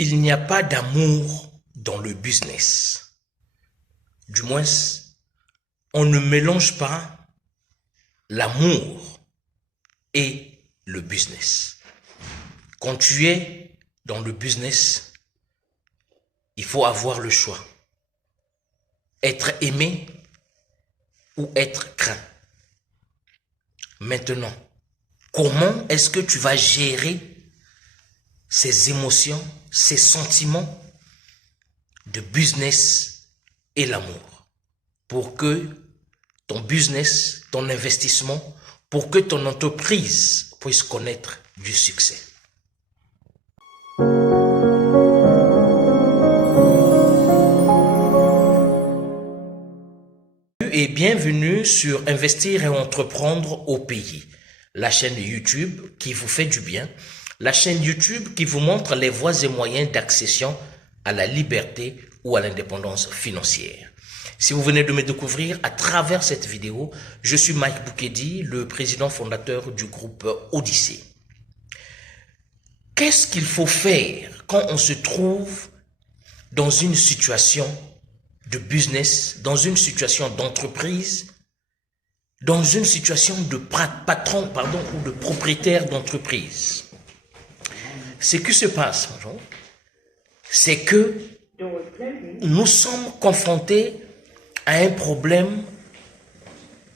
Il n'y a pas d'amour dans le business. Du moins, on ne mélange pas l'amour et le business. Quand tu es dans le business, il faut avoir le choix. Être aimé ou être craint. Maintenant, comment est-ce que tu vas gérer ces émotions, ces sentiments de business et l'amour pour que ton business, ton investissement, pour que ton entreprise puisse connaître du succès? Et bienvenue sur Investir et entreprendre au pays, la chaîne YouTube qui vous fait du bien, la chaîne YouTube qui vous montre les voies et moyens d'accession à la liberté ou à l'indépendance financière. Si vous venez de me découvrir à travers cette vidéo, je suis Mike Boukedi, le président fondateur du groupe Odyssée. Qu'est-ce qu'il faut faire quand on se trouve dans une situation de business, dans une situation d'entreprise, dans une situation de patron, ou de propriétaire d'entreprise? Ce qui se passe, c'est que nous sommes confrontés à un problème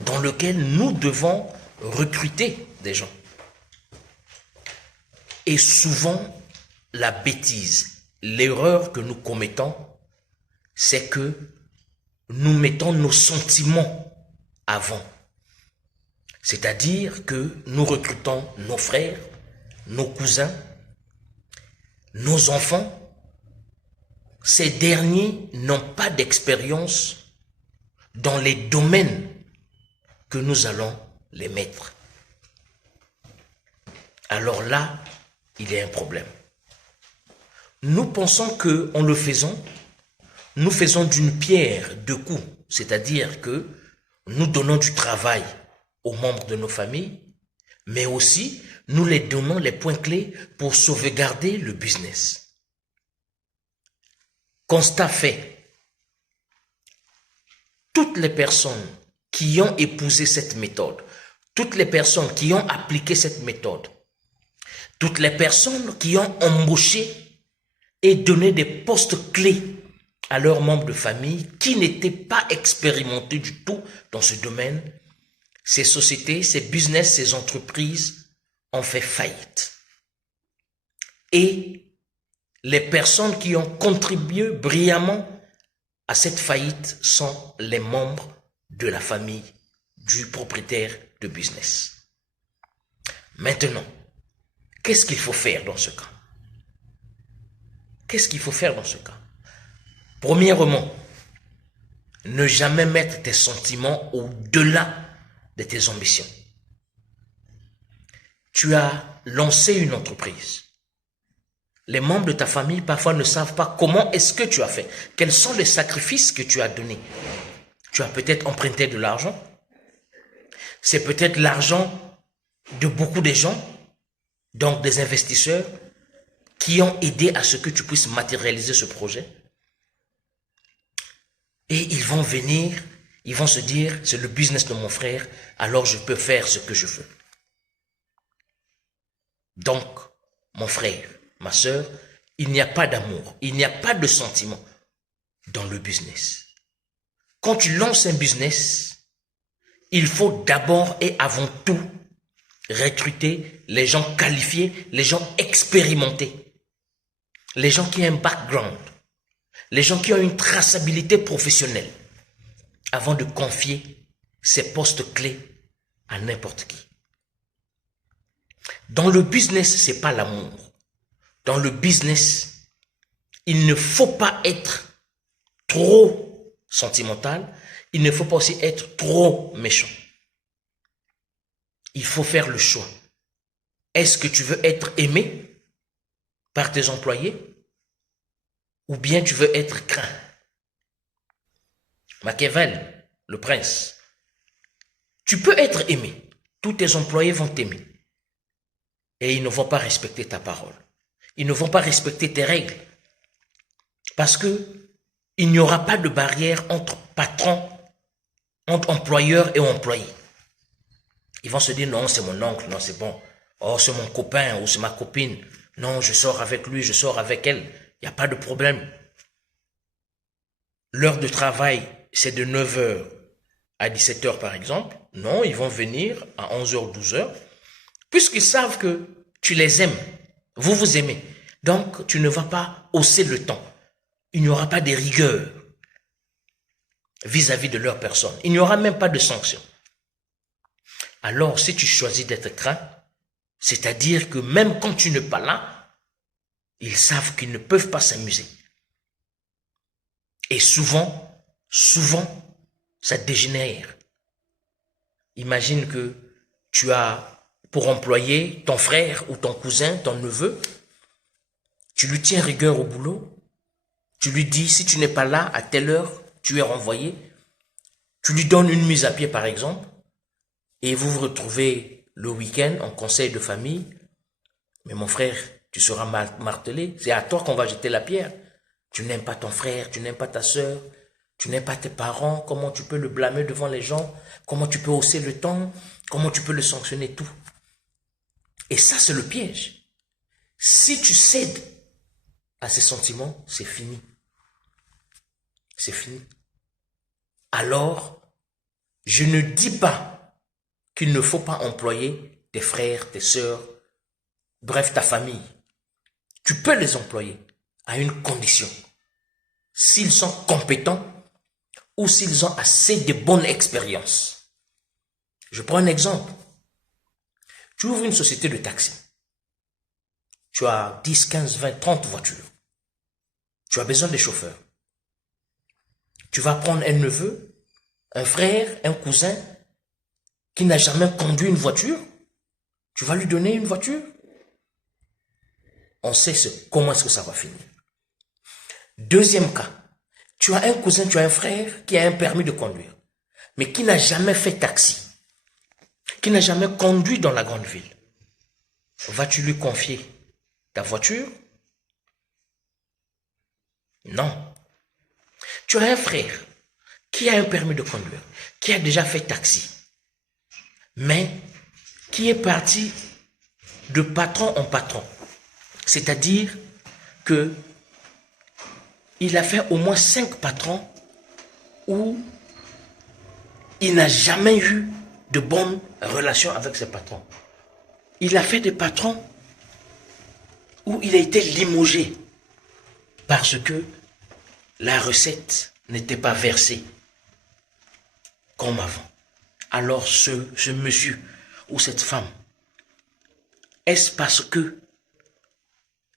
dans lequel nous devons recruter des gens. Et souvent, la bêtise, l'erreur que nous commettons, c'est que nous mettons nos sentiments avant. C'est-à-dire que nous recrutons nos frères, nos cousins, nos enfants. Ces derniers n'ont pas d'expérience dans les domaines que nous allons les mettre. Alors là, il y a un problème. Nous pensons qu'en le faisant, nous faisons d'une pierre deux coups, c'est-à-dire que nous donnons du travail aux membres de nos familles, mais aussi nous les donnons les points clés pour sauvegarder le business. Constat fait, toutes les personnes qui ont épousé cette méthode, toutes les personnes qui ont appliqué cette méthode, toutes les personnes qui ont embauché et donné des postes clés à leurs membres de famille qui n'étaient pas expérimentés du tout dans ce domaine, ces sociétés, ces business, ces entreprises ont fait faillite. Et les personnes qui ont contribué brillamment à cette faillite sont les membres de la famille du propriétaire de business. Maintenant, qu'est-ce qu'il faut faire dans ce cas? Qu'est-ce qu'il faut faire dans ce cas? Premièrement, ne jamais mettre tes sentiments au-delà de tes ambitions. Tu as lancé une entreprise. Les membres de ta famille parfois ne savent pas comment est-ce que tu as fait. Quels sont les sacrifices que tu as donnés? Tu as peut-être emprunté de l'argent. C'est peut-être l'argent de beaucoup de gens, donc des investisseurs, qui ont aidé à ce que tu puisses matérialiser ce projet. Et ils vont venir, ils vont se dire, c'est le business de mon frère, alors je peux faire ce que je veux. Donc, mon frère, ma sœur, il n'y a pas d'amour, il n'y a pas de sentiment dans le business. Quand tu lances un business, il faut d'abord et avant tout recruter les gens qualifiés, les gens expérimentés, les gens qui ont un background, les gens qui ont une traçabilité professionnelle, avant de confier ces postes clés à n'importe qui. Dans le business, c'est pas l'amour. Dans le business, il ne faut pas être trop sentimental, il ne faut pas aussi être trop méchant. Il faut faire le choix. Est-ce que tu veux être aimé par tes employés ou bien tu veux être craint? Machiavel, le prince. Tu peux être aimé. Tous tes employés vont t'aimer. Et ils ne vont pas respecter ta parole. Ils ne vont pas respecter tes règles. Parce que il n'y aura pas de barrière entre patrons, entre employeurs et employés. Ils vont se dire, non, c'est mon oncle, non, c'est bon. Oh, c'est mon copain ou c'est ma copine. Non, je sors avec lui, je sors avec elle. Il n'y a pas de problème. L'heure de travail, c'est de 9 heures à 17 heures par exemple. Non, ils vont venir à 11 heures, 12 heures. Puisqu'ils savent que tu les aimes. Vous vous aimez. Donc, tu ne vas pas hausser le temps. Il n'y aura pas de rigueur vis-à-vis de leur personne. Il n'y aura même pas de sanction. Alors, si tu choisis d'être craint, c'est-à-dire que même quand tu n'es pas là, ils savent qu'ils ne peuvent pas s'amuser. Et souvent, ça dégénère. Imagine que tu as pour employer ton frère ou ton cousin, ton neveu, tu lui tiens rigueur au boulot, tu lui dis si tu n'es pas là à telle heure, tu es renvoyé, tu lui donnes une mise à pied par exemple, et vous vous retrouvez le week-end en conseil de famille, mais mon frère, tu seras martelé, c'est à toi qu'on va jeter la pierre. Tu n'aimes pas ton frère, tu n'aimes pas ta sœur, tu n'aimes pas tes parents, comment tu peux le blâmer devant les gens, comment tu peux hausser le ton, comment tu peux le sanctionner, tout. Et ça, c'est le piège. Si tu cèdes à ces sentiments, c'est fini. C'est fini. Alors, je ne dis pas qu'il ne faut pas employer tes frères, tes sœurs, bref, ta famille. Tu peux les employer à une condition. S'ils sont compétents ou s'ils ont assez de bonnes expériences. Je prends un exemple. Tu ouvres une société de taxi. Tu as 10, 15, 20, 30 voitures. Tu as besoin de chauffeurs. Tu vas prendre un neveu, un frère, un cousin qui n'a jamais conduit une voiture. Tu vas lui donner une voiture. On sait comment est-ce que ça va finir. Deuxième cas, tu as un cousin, tu as un frère qui a un permis de conduire, mais qui n'a jamais fait taxi, qui n'a jamais conduit dans la grande ville. Vas-tu lui confier ta voiture? Non. Tu as un frère qui a un permis de conduire, qui a déjà fait taxi, mais qui est parti de patron en patron. C'est-à-dire que il a fait au moins 5 patrons où il n'a jamais eu de bonnes relations avec ses patrons. Il a fait des patrons où il a été limogé parce que la recette n'était pas versée comme avant. Alors ce monsieur ou cette femme, est-ce parce que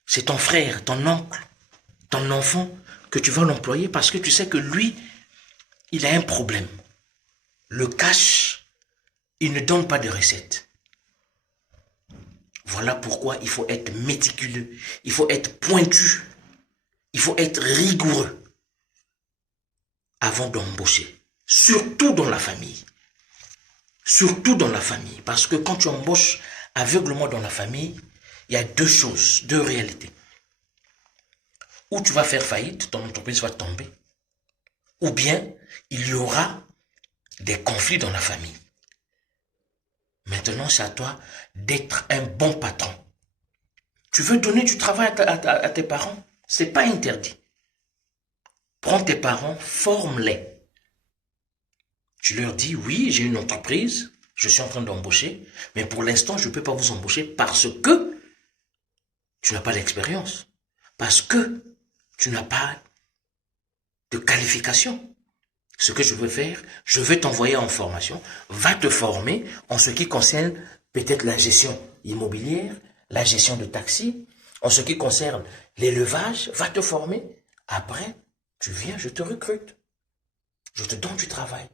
c'est ton frère, ton oncle, ton enfant que tu vas l'employer parce que tu sais que lui, il a un problème. Le cash, il ne donne pas de recette. Voilà pourquoi il faut être méticuleux, il faut être pointu, il faut être rigoureux avant d'embaucher. Surtout dans la famille. Surtout dans la famille. Parce que quand tu embauches aveuglement dans la famille, il y a deux choses, deux réalités. Ou tu vas faire faillite, ton entreprise va tomber. Ou bien, il y aura des conflits dans la famille. Maintenant, c'est à toi d'être un bon patron. Tu veux donner du travail à tes parents? C'est pas interdit. Prends tes parents, forme-les. Tu leur dis, oui, j'ai une entreprise, je suis en train d'embaucher, mais pour l'instant, je ne peux pas vous embaucher parce que tu n'as pas d'expérience. Parce que tu n'as pas de qualification. Ce que je veux faire, je vais t'envoyer en formation, va te former en ce qui concerne peut-être la gestion immobilière, la gestion de taxi, en ce qui concerne l'élevage, va te former. Après, tu viens, je te recrute. Je te donne du travail.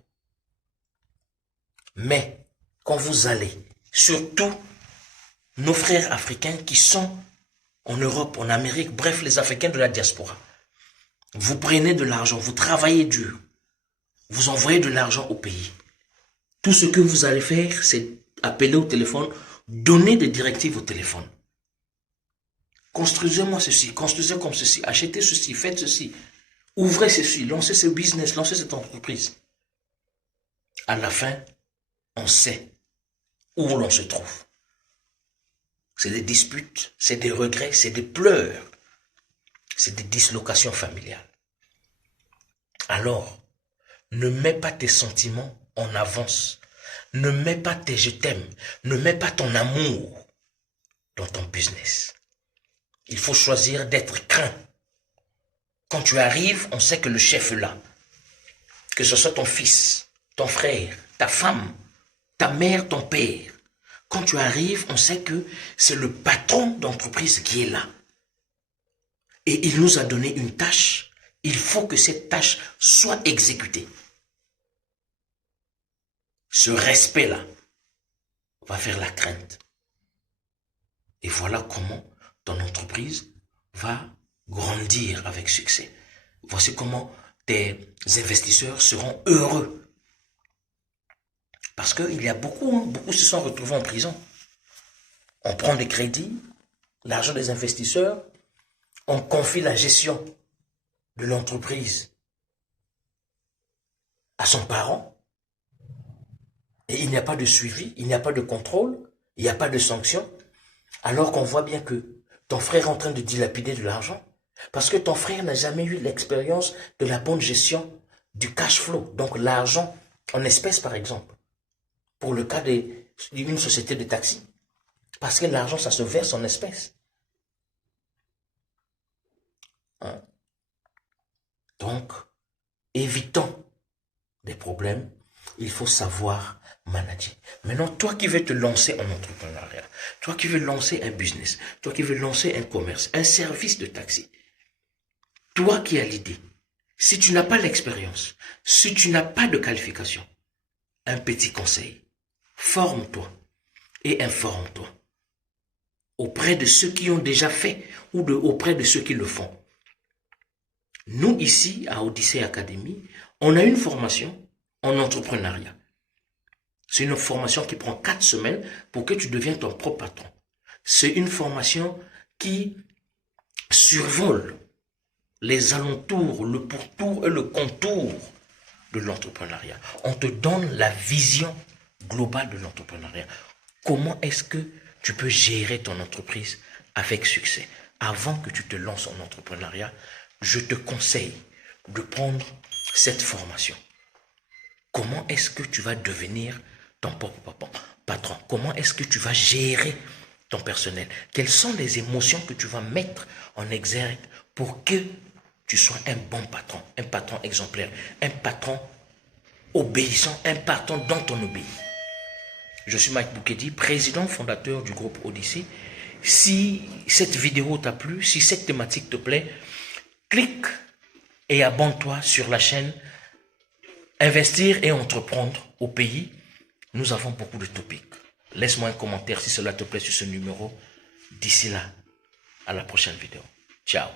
Mais, quand vous allez, surtout nos frères africains qui sont en Europe, en Amérique, bref, les Africains de la diaspora, vous prenez de l'argent, vous travaillez dur, vous envoyez de l'argent au pays. Tout ce que vous allez faire, c'est appeler au téléphone, donner des directives au téléphone. Construisez-moi ceci, construisez comme ceci, achetez ceci, faites ceci, ouvrez ceci, lancez ce business, lancez cette entreprise. À la fin, on sait où l'on se trouve. C'est des disputes, c'est des regrets, c'est des pleurs, c'est des dislocations familiales. Alors, ne mets pas tes sentiments en avance. Ne mets pas tes je t'aime. Ne mets pas ton amour dans ton business. Il faut choisir d'être craint. Quand tu arrives, on sait que le chef est là. Que ce soit ton fils, ton frère, ta femme, ta mère, ton père. Quand tu arrives, on sait que c'est le patron d'entreprise qui est là. Et il nous a donné une tâche. Il faut que cette tâche soit exécutée. Ce respect-là va faire la crainte. Et voilà comment ton entreprise va grandir avec succès. Voici comment tes investisseurs seront heureux. Parce qu'il y a beaucoup se sont retrouvés en prison. On prend des crédits, l'argent des investisseurs, on confie la gestion de l'entreprise à son parent, et il n'y a pas de suivi, il n'y a pas de contrôle, il n'y a pas de sanction, alors qu'on voit bien que ton frère est en train de dilapider de l'argent, parce que ton frère n'a jamais eu l'expérience de la bonne gestion du cash flow, donc l'argent en espèces par exemple, pour le cas d'une société de taxi, parce que l'argent ça se verse en espèces. Hein? Donc, évitons des problèmes, il faut savoir manager. Maintenant, toi qui veux te lancer en entrepreneuriat, toi qui veux lancer un business, toi qui veux lancer un commerce, un service de taxi, toi qui as l'idée, si tu n'as pas l'expérience, si tu n'as pas de qualification, un petit conseil, forme-toi et informe-toi auprès de ceux qui ont déjà fait ou auprès de ceux qui le font. Nous, ici, à Odyssey Academy, on a une formation en entrepreneuriat. C'est une formation qui prend 4 semaines pour que tu deviennes ton propre patron. C'est une formation qui survole les alentours, le pourtour et le contour de l'entrepreneuriat. On te donne la vision globale de l'entrepreneuriat. Comment est-ce que tu peux gérer ton entreprise avec succès? Avant que tu te lances en entrepreneuriat, je te conseille de prendre cette formation. Comment est-ce que tu vas devenir ton propre patron? Comment est-ce que tu vas gérer ton personnel? Quelles sont les émotions que tu vas mettre en exergue pour que tu sois un bon patron, un patron exemplaire, un patron obéissant, un patron dont on obéit? Je suis Mike Boukedi, président fondateur du groupe Odyssey. Si cette vidéo t'a plu, si cette thématique te plaît, clique et abonne-toi sur la chaîne Investir et entreprendre au pays. Nous avons beaucoup de topics. Laisse-moi un commentaire si cela te plaît sur ce numéro. D'ici là, à la prochaine vidéo. Ciao.